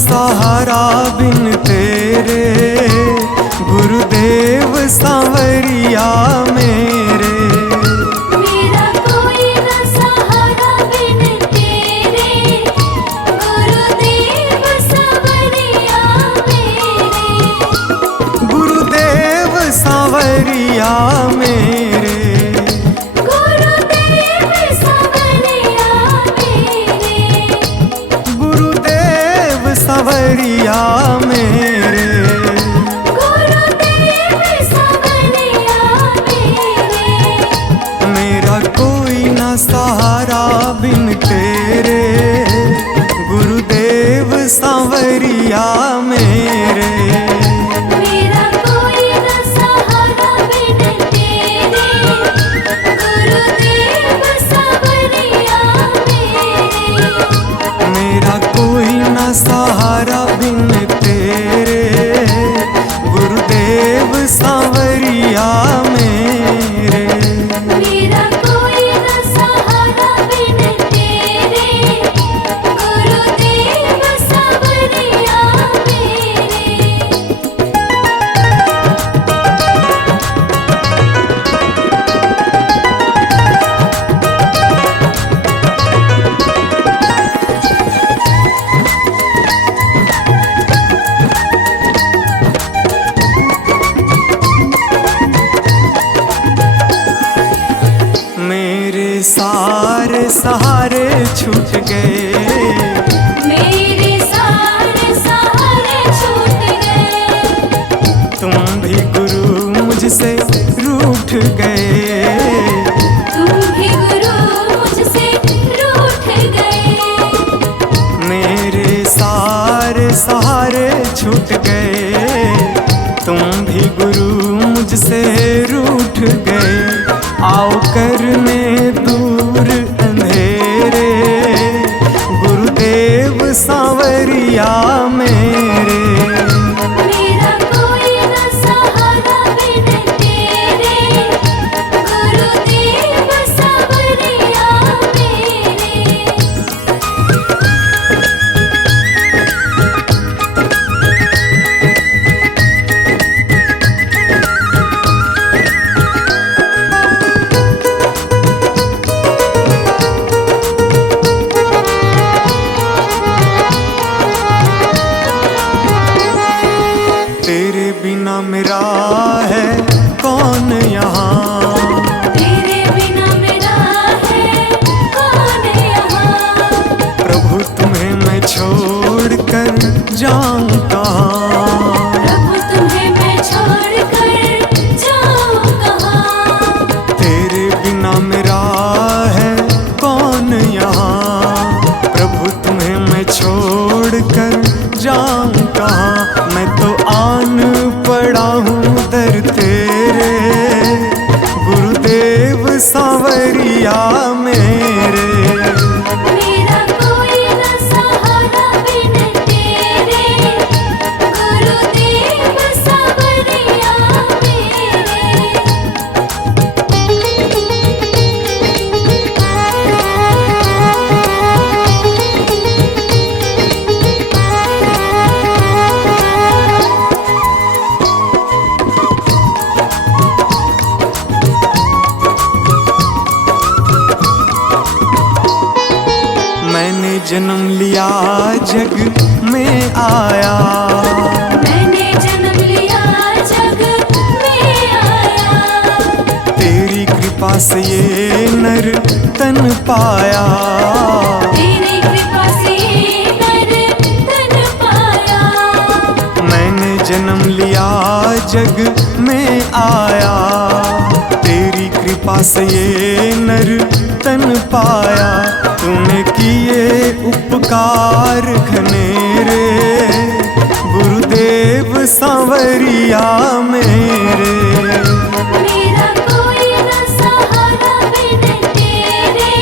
सहारा बिन तेरे, गुरुदेव सांवरिया मेरे। मेरा कोई न सहारा बिन तेरे, गुरुदेव सांवरिया मेरे। गुरुदेव सांवरिया मेरे, गुरुदेव सांवरिया मेरे। गुरुदेव सांवरिया मेरे। गुरुदेव सांवरिया मेरे। मेरा कोई ना सहारा बिन तेरे, गुरुदेव सांवरिया मेरे। मेरा कोई न सहारा बिन तेरे, गुरुदेव सांवरिया मेरे। मेरा कोई ना सहारा बिन तेरे, गुरुदेव सांवरिया मेरे। मेरा कोई न सहारा बिन तेरे, गुरुदेव सांवरिया मेरे। मेरे सारे सहारे छूट गए, मेरे सारे सहारे छूट गए। तुम भी गुरु मुझसे रूठ गए। तुम भी गुरु मुझसे रूठ गए। मेरे सारे सहारे छूट गए, तुम भी गुरु मुझसे रूठ गए। आओ करने दूर अंधेरे, गुरुदेव सांवरिया मेरे। मेरा कोई न सहारा बिन तेरे, गुरुदेव सांवरिया मेरे। तेरे बिना मेरा है कौन यहाँ, तेरे बिना मेरा है कौन यहाँ। प्रभु तुम्हें मैं छोड़ कर जाऊं कहाँ। प्रभु तुम्हें मैं छोड़ कर जाऊं कहाँ। तेरे बिना मेरा है कौन यहाँ, प्रभु तुम्हें मैं छोड़ कर जाऊं कहाँ। मैं तो आन पड़ा हूँ दर तेरे, गुरुदेव सांवरिया मेरे। मेरा कोई न सहारा बिन तेरे, गुरुदेव सांवरिया मेरे। मैंने जन्म लिया जग में आया, मैंने जन्म लिया जग में आया। तेरी कृपा से ये नर तन पाया। तेरी कृपा से नर तन पाया। मैंने जन्म लिया जग में आया, तेरी कृपा से ये नर तन पाया। तूने किए उपकार घनेरे, गुरुदेव सांवरिया मेरे। मेरा कोई न सहारा बिन तेरे,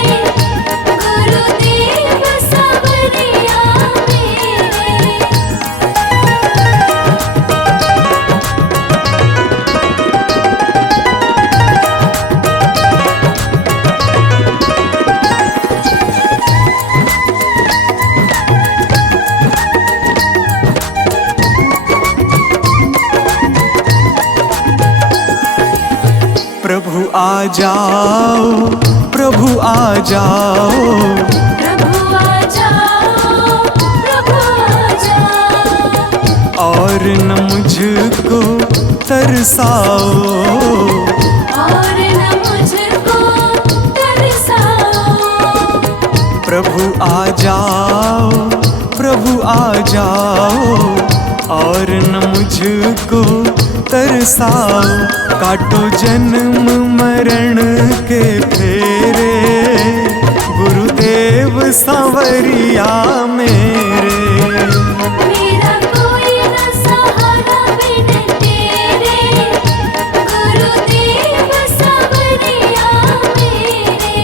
गुरुदेव सांवरिया मेरे। आ जाओ, प्रभु आ जाओ, प्रभु आ जाओ, प्रभु आ जाओ। और न मुझको तरसाओ, और न मुझको तरसाओ। प्रभु आ जाओ, प्रभु आ जाओ, और न मुझको तरसाओ। काटो जन्म मरण के फेरे, गुरुदेव सांवरिया मेरे। मेरा कोई न सहारा बिन तेरे, गुरुदेव सांवरिया मेरे।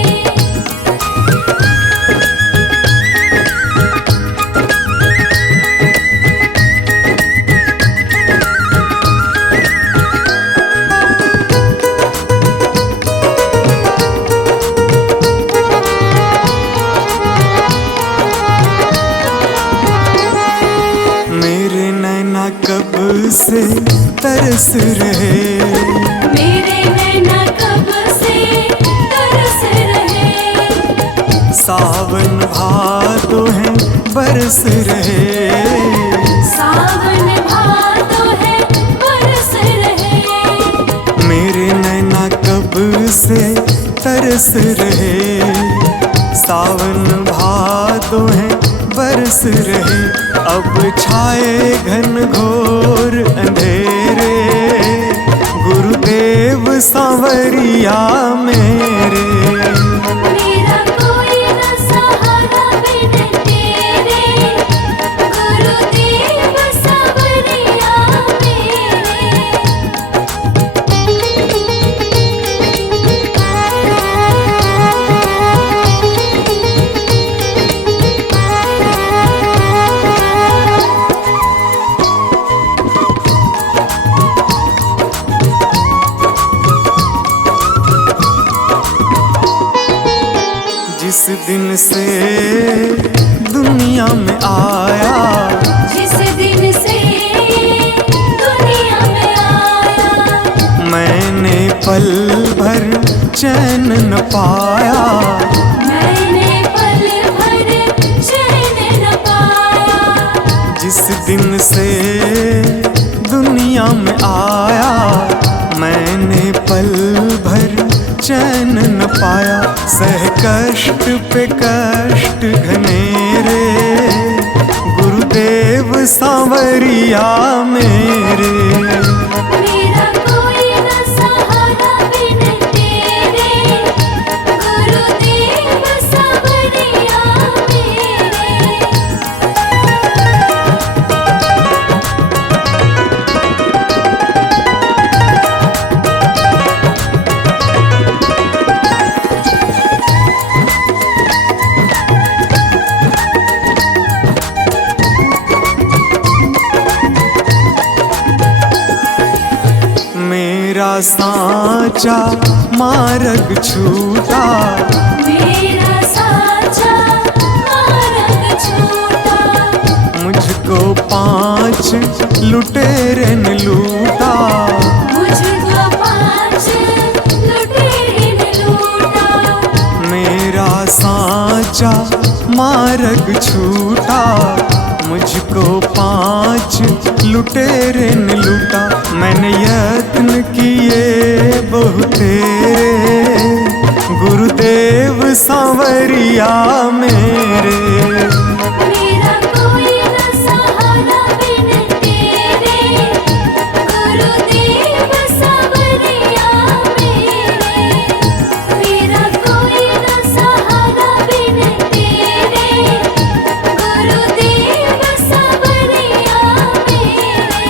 मेरे नैना कब से तरस रहे, मेरे नैना कब से तरस रहे। सावन भादो है बरस रहे, सावन भादो है बरस रहे। मेरे नैना कब से तरस रहे। सावन भादो है बरस रहे। अब छाए घन घोर अंधेरे, गुरुदेव सांवरिया मेरे। मेरा कोई न सहारा बिन तेरे, गुरुदेव सांवरिया जिस दिन से दुनिया में आया, जिस दिन से दुनिया में आया। मैंने पल भर चैन न पाया। मैंने पल भर चैन न पाया। जिस दिन से दुनिया में आया, मैंने पल भर चैन न पाया। सह कष्ट पे कष्ट घनेरे, गुरुदेव सांवरिया मेरे। मेरा कोई न सहारा बिन तेरे, गुरुदेव सांवरिया मेरे। मेरा साचा मार्ग छूटा, मेरा साचा मार्ग छूटा। मुझको 5 लुटेरे ने लूटा। मुझको 5 लुटेरे ने लूटा। मेरा साचा मार्ग छूटा, मुझको 5 लुटेरे ने लूटा। मैंने यत्न किए बहुतेरे, गुरुदेव सांवरिया मेरे। मेरा कोई न सहारा बिन तेरे, गुरुदेव सांवरिया मेरे। मेरा कोई न सहारा बिन तेरे, गुरुदेव सांवरिया मेरे।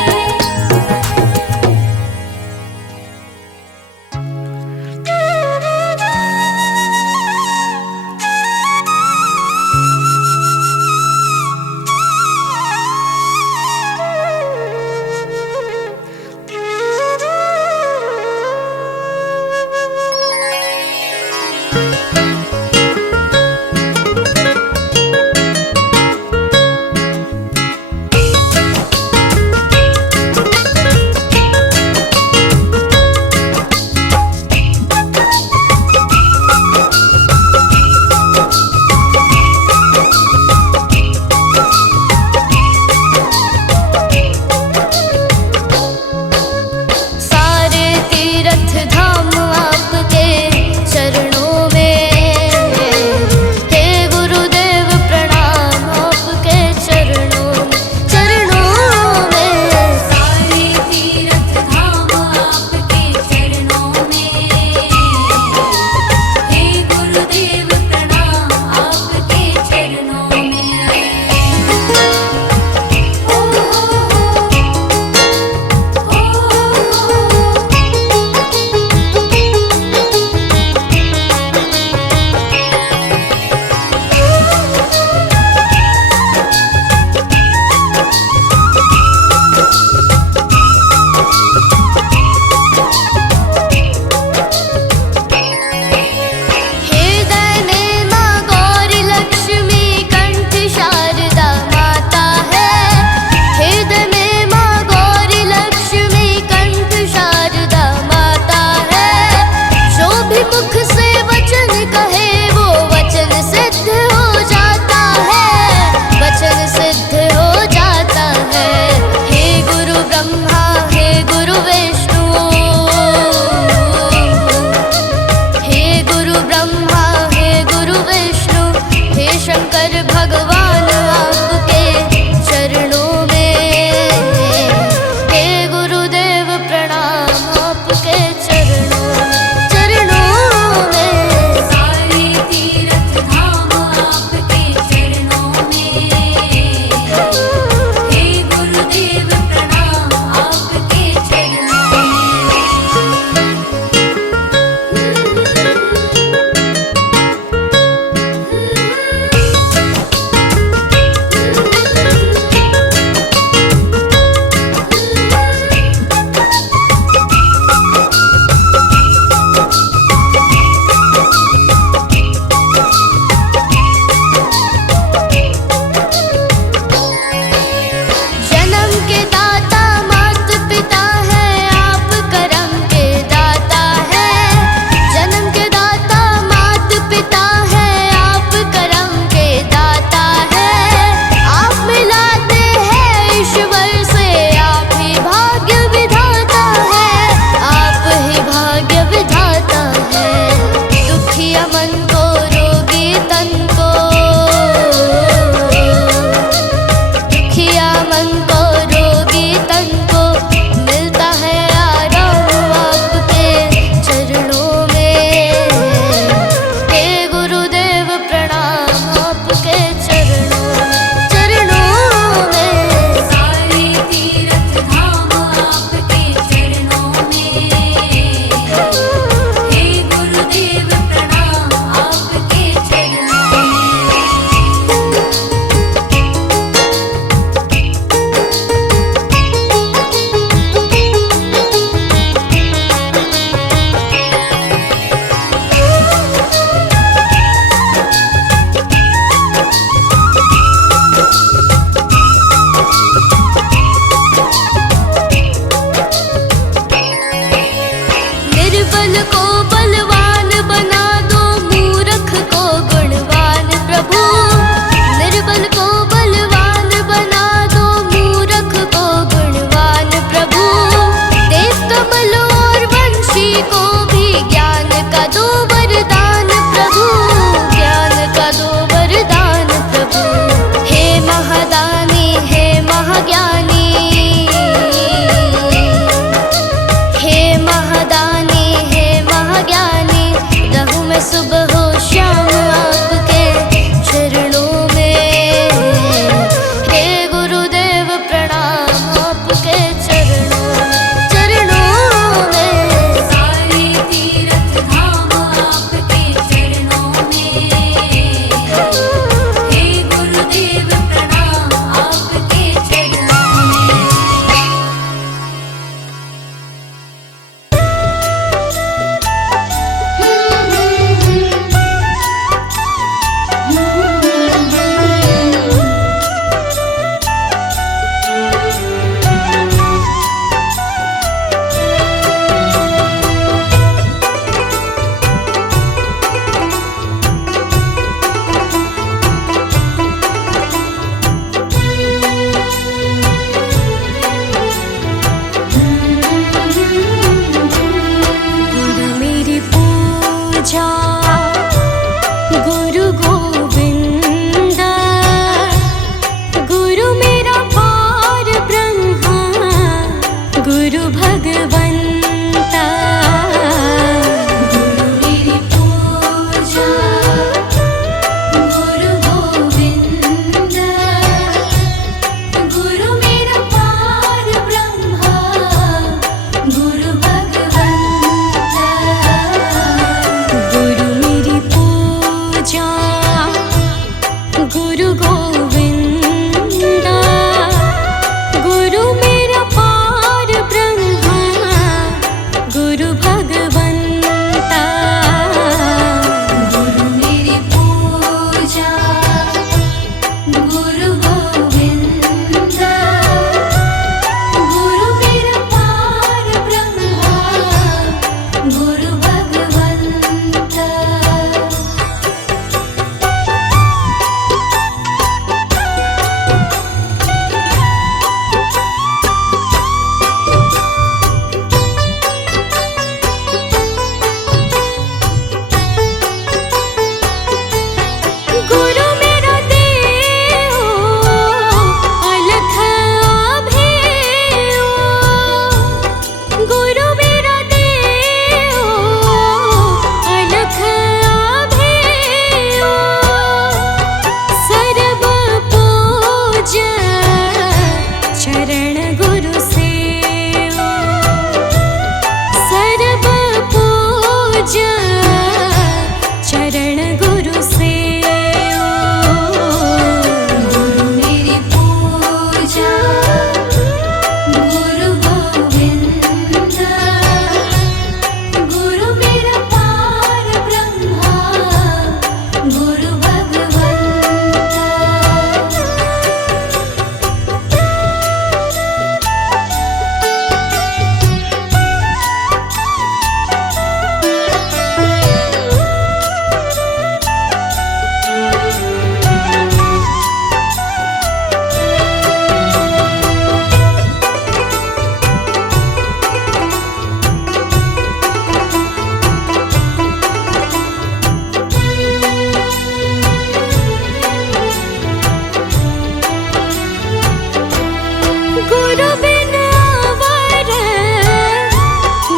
गुरु बिन आवर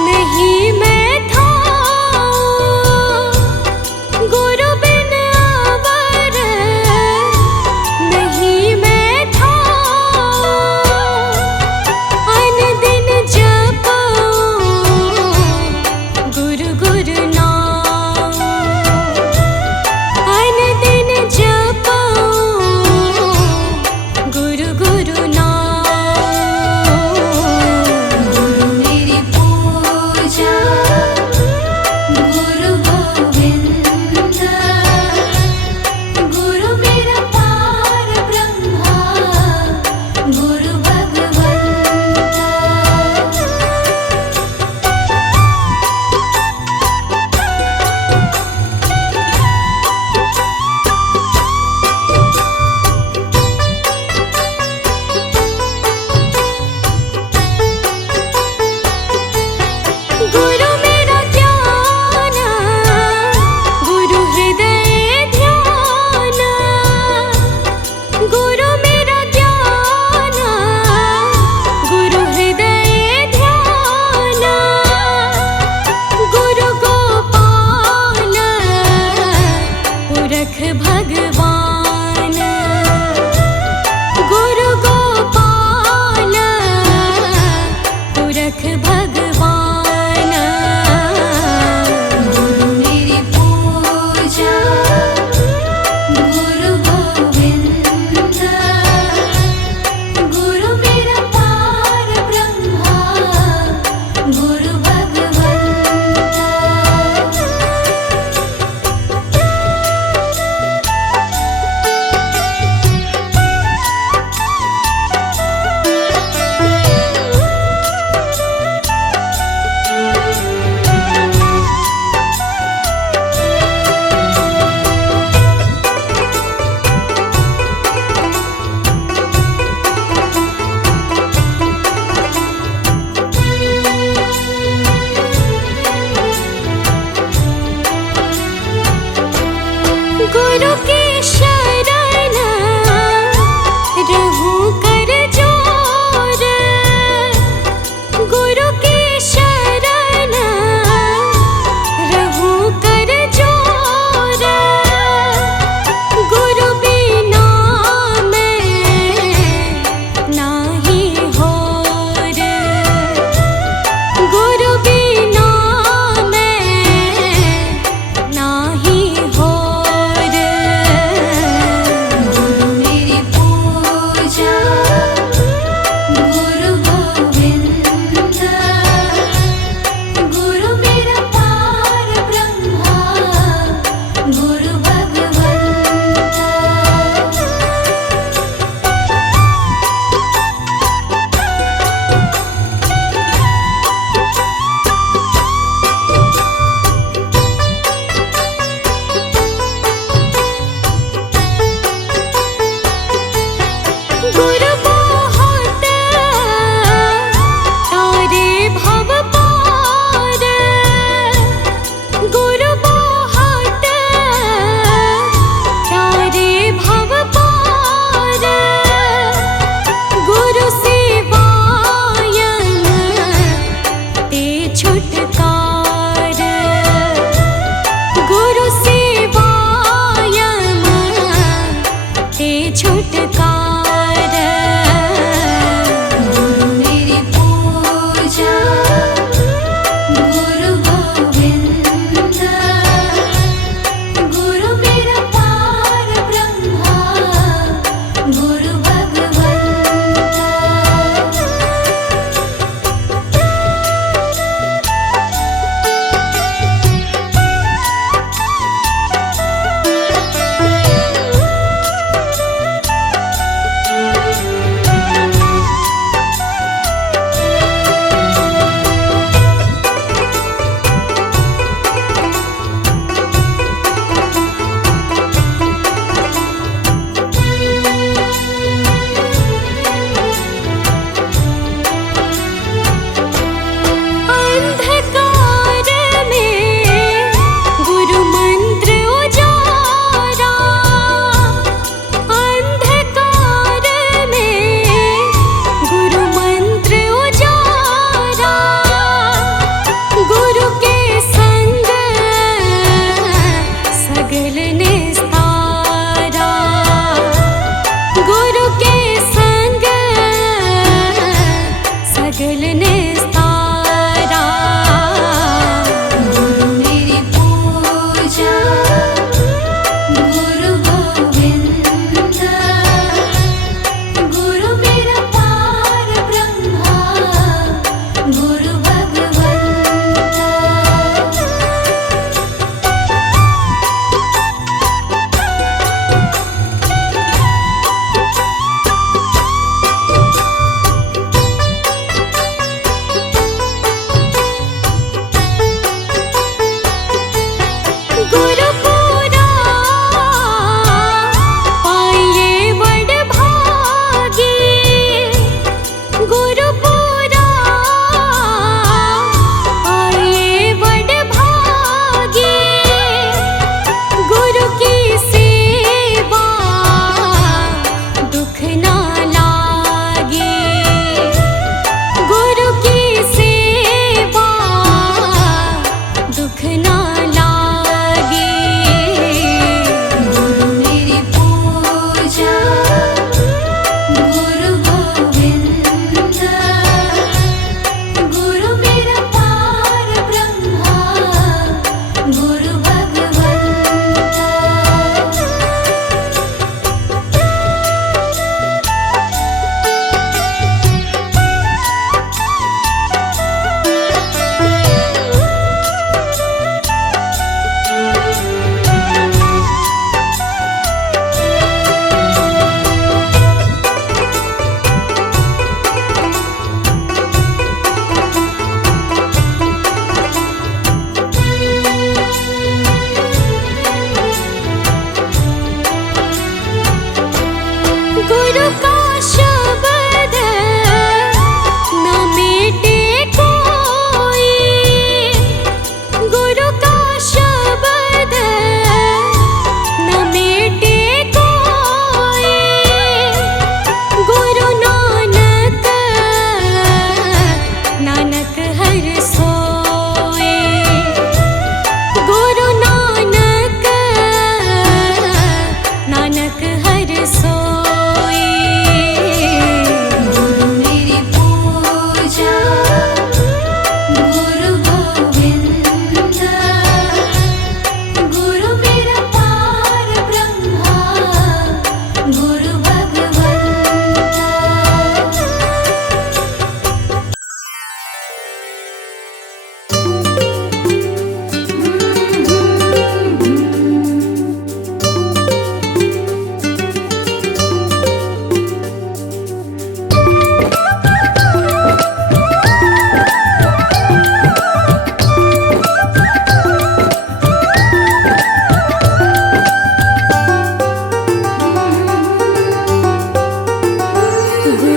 नहीं मैं था, गुरु बिन आवर नहीं मैं था। अन दिन जपो गुरु गुरु नाम, अन दिन जपो गुरु गुरु नाम। गुरु मेरी पूजा गुरु गोविंद, गुरु मेरा पार ब्रह्मा गुरु भगवंता।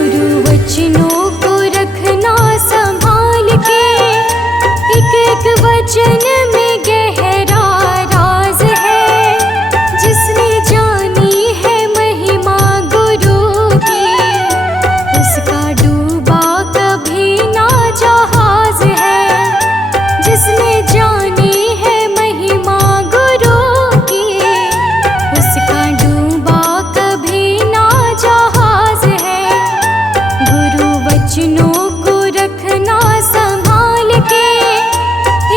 गुरु वचनों को रखना संभाल के, एक एक वचन में गहरा राज है। जिसने जानी है महिमा गुरु की, उसका डूबा कभी ना जहाज है। जिसने जानी है महिमा गुरु की, उसका डूबा कभी ना जहाज है। गुरु वचनों को रखना संभाल के,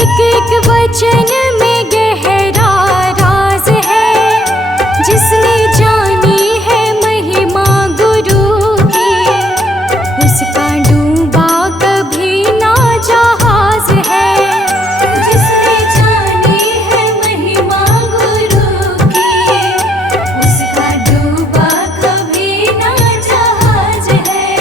एक एक वचन में गहरा राज है। जिसने जानी है महिमा गुरु की, उसका डूबा कभी ना जहाज है। जिसने जानी है महिमा गुरु की, उसका डूबा कभी ना जहाज है।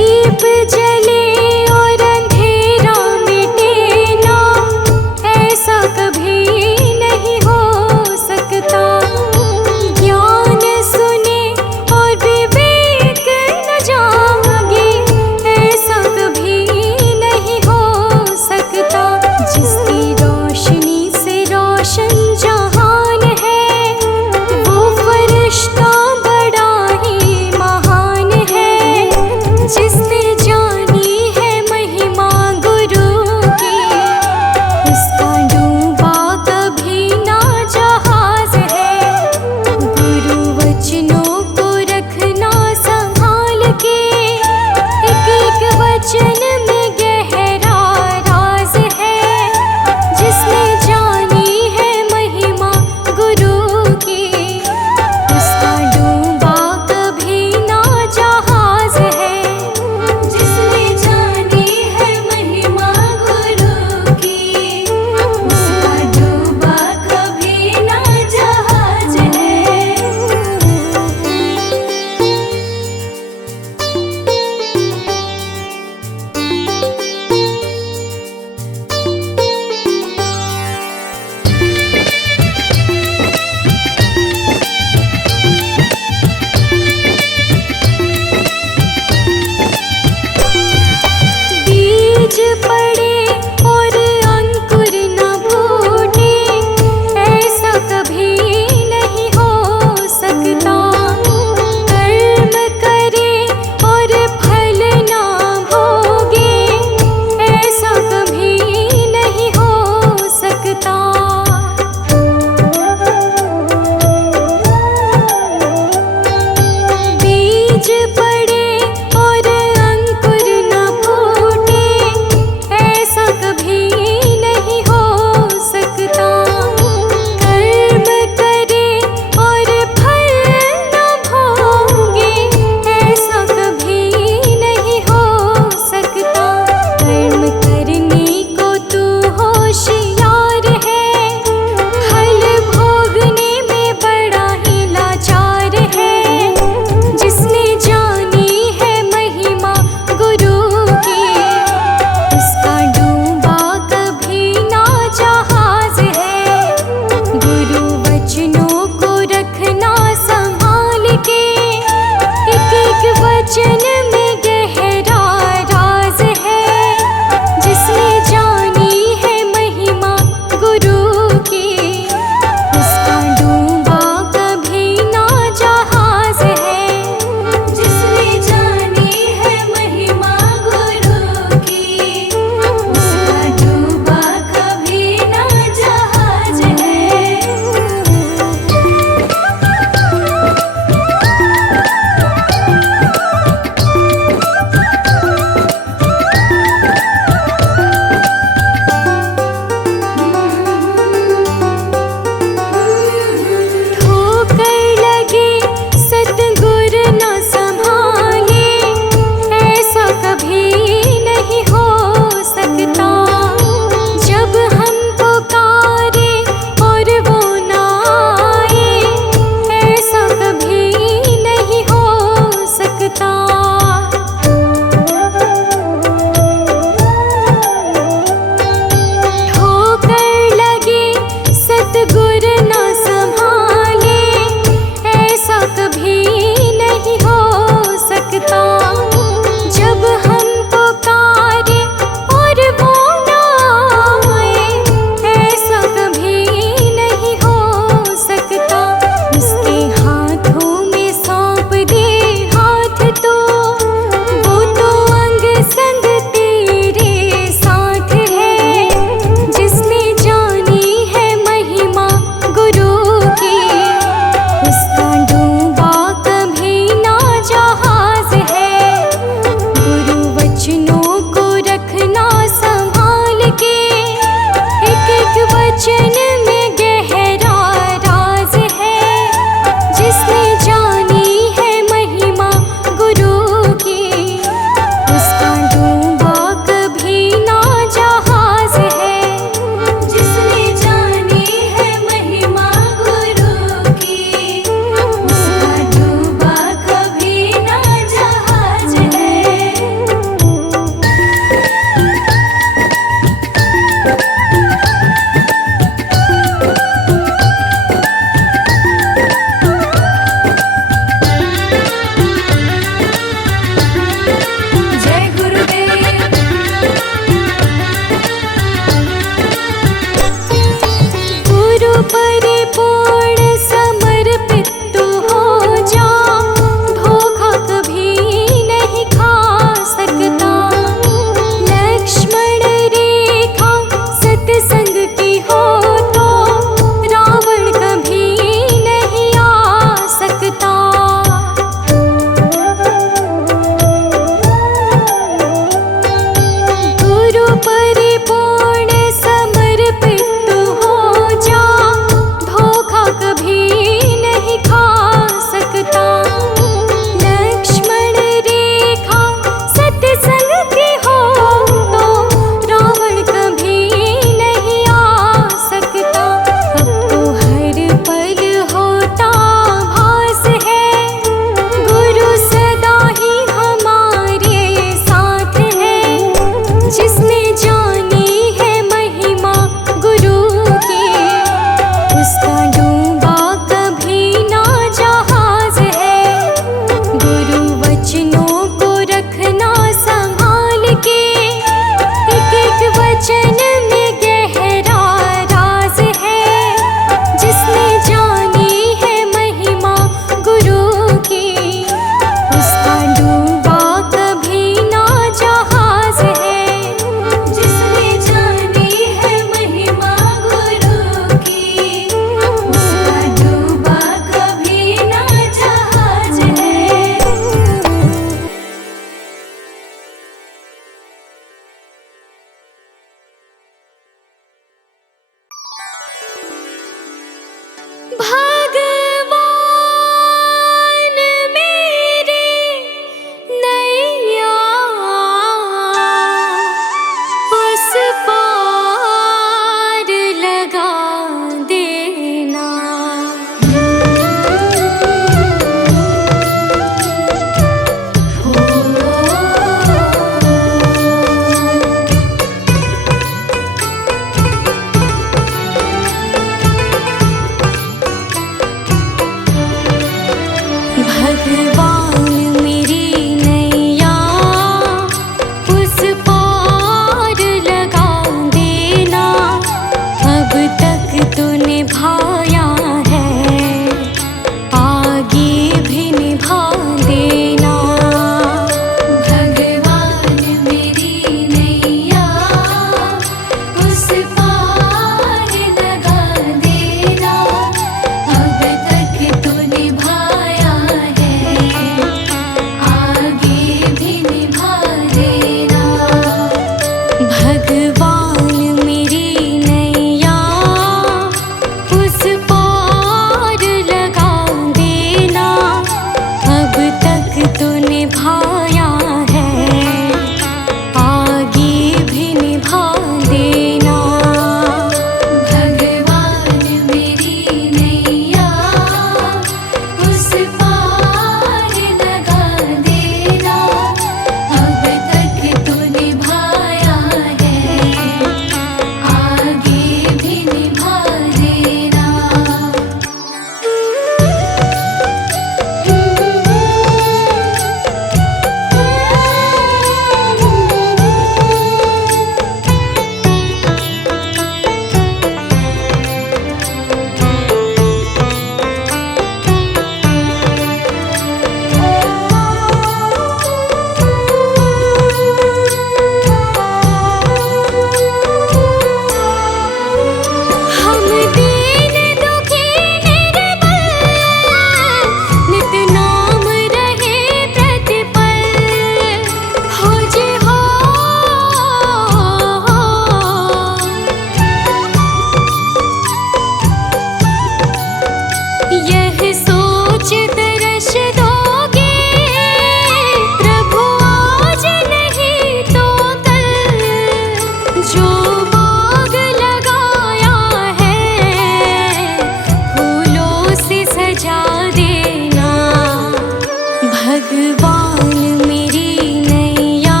भगवान मेरी नैया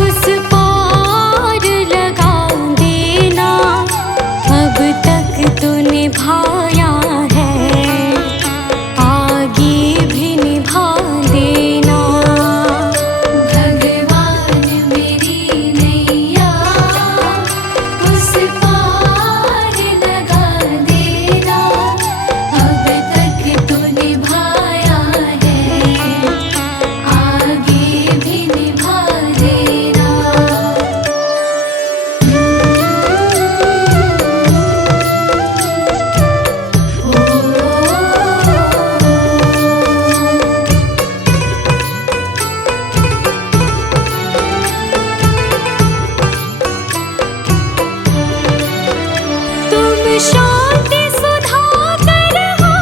उस पार लगा देना, अब तक तो निभाया है, आगे भी निभा देना। भगवान मेरी नैया उस पार लगा देना, अब तक तो निभाया है, आगे भी निभा देना। तुम शांति सुधाकर हो,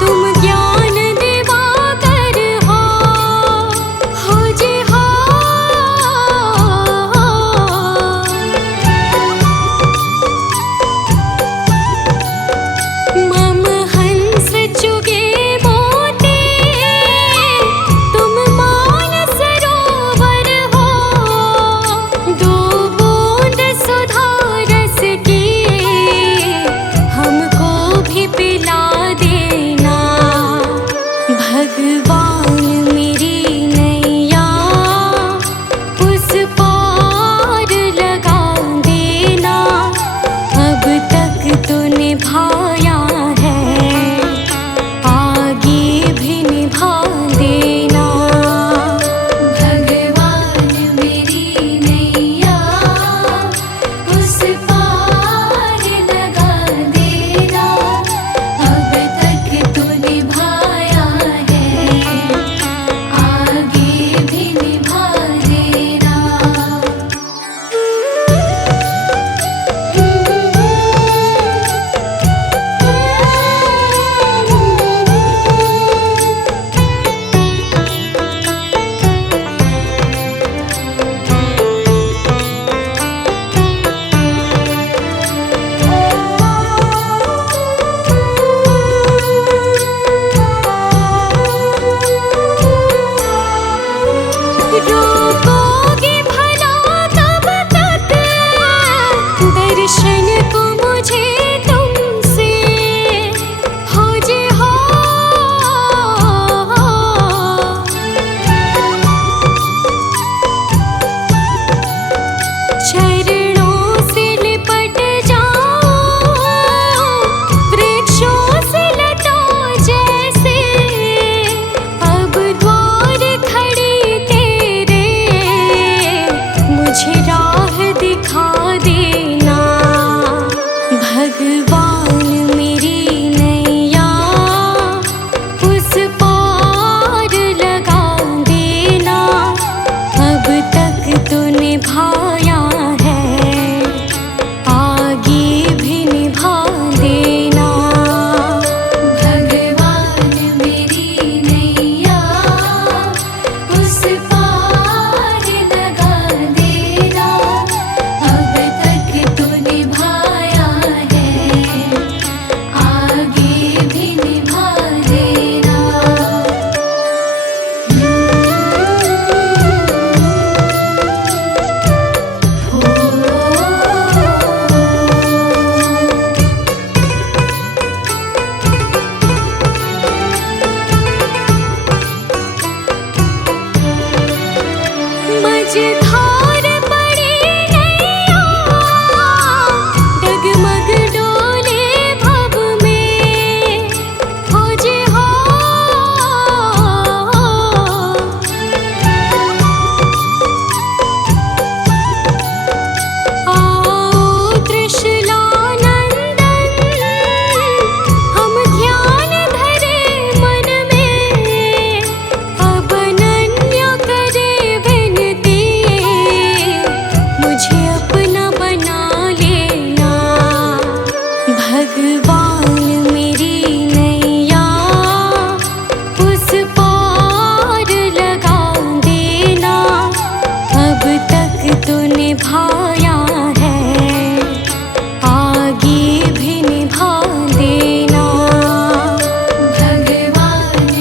तुम ज्ञान दिवाकर हो जी हो। मम हंस चुगे मोती, तुम मान सरोवर हो, दो बूंद सुधा रस की हमको भी पिला देना। भगवान मेरी नैया उस पार लगा देना, अब तक तो निभाया है, आगे भी निभा देना। भगवान मेरी नैया उस पार लगा देना, अब तक तो निभाया है, आगे भी निभा देना। रोकोगे भला कब तक दर्शन को मुझे तुमसे, हो जी हो। चरणों से लिपट जाओ, वृक्षों से लता जैसे, अब द्वार खड़ी तेरे, मुझे राह दिखा देना। भगवान मेरी नैया उस पार लगा देना, अब तक तो निभाया है, आगे भी निभा देना। भगवान मेरी नैया उस पार लगा देना, अब तक तो निभाया है, आगे भी निभा देना। मझधार पड़ी नैया, डगमग डोले भव में, हो जी हो। आओ त्रिशूलानंदन, हम ध्यान धरे मन में, अब अनन्य करे विनती, मुझे अपना बना लेना। भगवान मेरी नैया उस पार लगा देना, अब तक तो निभाया है, आगे भी निभा देना। भगवान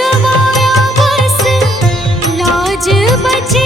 गवाया बस लाज बचे